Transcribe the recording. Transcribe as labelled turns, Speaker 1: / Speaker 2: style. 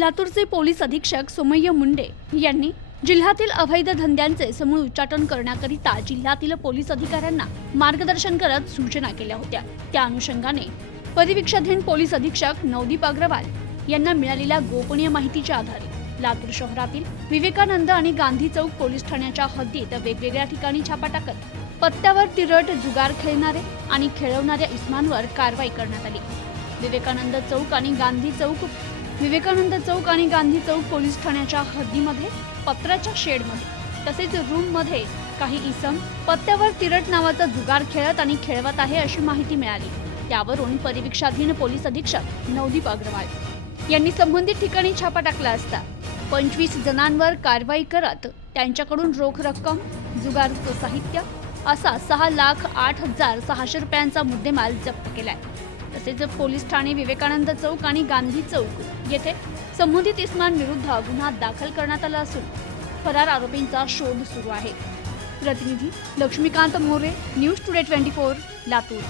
Speaker 1: लातूरचे पोलीस अधीक्षक सोमय्य मुंडे यांनी जिल्ह्यातील अवैध धंद्यांचे समूळ उच्चाटन करण्याकरिता जिल्ह्यातील पोलीस अधिकाऱ्यांना मार्गदर्शन करत सूचना केल्या होत्या. त्या अनुषंगाने परिवीक्षाधीन पोलीस अधीक्षक नवदीप अग्रवाल यांना मिळालेल्या गोपनीय माहितीच्या आधारे लातूर शहरातील विवेकानंद आणि गांधी चौक पोलीस ठाण्याच्या हद्दीत वेगवेगळ्या ठिकाणी छापा टाकत पत्त्यावर तिरट जुगार खेळणारे आणि खेळवणाऱ्या इस्मांवर कारवाई करण्यात आली. विवेकानंद चौक आणि गांधी चौक विवेकानंद चौक आणि गांधी चौक पोलीस ठाण्याच्या हद्दीमध्ये पत्राच्या शेडमध्ये तसेच रूममध्ये काही इसम पत्त्यावर तिरट नावाचा जुगार खेळत आणि खेळवत आहे अशी माहिती मिळाली. त्यावरून परिवीक्षाधीन पोलीस अधीक्षक नवदीप अग्रवाल यांनी संबंधित ठिकाणी छापा टाकला असता. पंचवीस जणांवर कारवाई करत त्यांच्याकडून रोख रक्कम जुगारचं साहित्य असा सहा लाख आठ हजार सहाशे रुपयांचा मुद्देमाल जप्त केलाय. तसेच पोलीस ठाणे विवेकानंद चौक आणि गांधी चौक येथे संबंधित इस्मान विरुद्ध गुन्हा दाखल करण्यात आला असून फरार आरोपींचा शोध सुरू आहे. प्रतिनिधी Laxmikant More news today twenty four Latur.